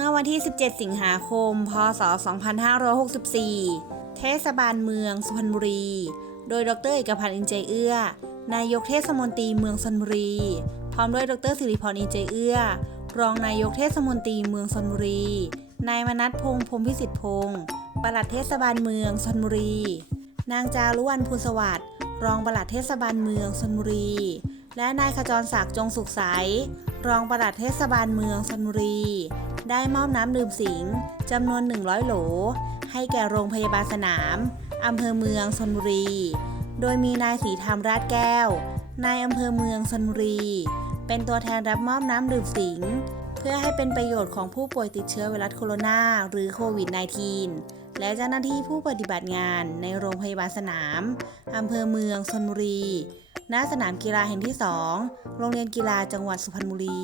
ื่อวันที่ 17 สิงหาคม พศ 2564 เทศบาลเมืองสุพรรณบุรี โดยดรเอกพันธ์อินเจเอื้อ นายกเทศมนตรีเมืองสุพรรณบุรี พร้อมด้วยดรสิริพรอินเจเอื้อ รองนายกเทศมนตรีเมืองสุพรรณบุรี นายมนัทพงษ์พรมพิสิทธิ์พงศ์ปลัดเทศบาลเมืองสุพรรณบุรี นางจารุวรรณภูสวัสดิ์ รองปลัดเทศบาลเมืองชลบุรี และนายขจรศักดิ์จงสุขใส รองปลัดเทศบาลเมืองชลบุรี ได้มอบน้ำดื่มสิงจำนวน 100 โหล ให้แก่โรงพยาบาลสนามอำเภอเมืองชลบุรี โดยมีนายศรีธรรมราชแก้ว นายอำเภอเมืองชลบุรี เป็นตัวแทนรับมอบน้ำดื่มสิงเพื่อให้เป็นประโยชน์ของผู้ป่วยติดเชื้อไวรัสโคโรนาหรือโควิด -19 และเจ้าหน้าที่ผู้ปฏิบัติงานในโรงพยาบาลสนามอำเภอเมืองชนบุรี ณ สนามกีฬาแห่งที่ 2 โรงเรียนกีฬาจังหวัดสุพรรณบุรี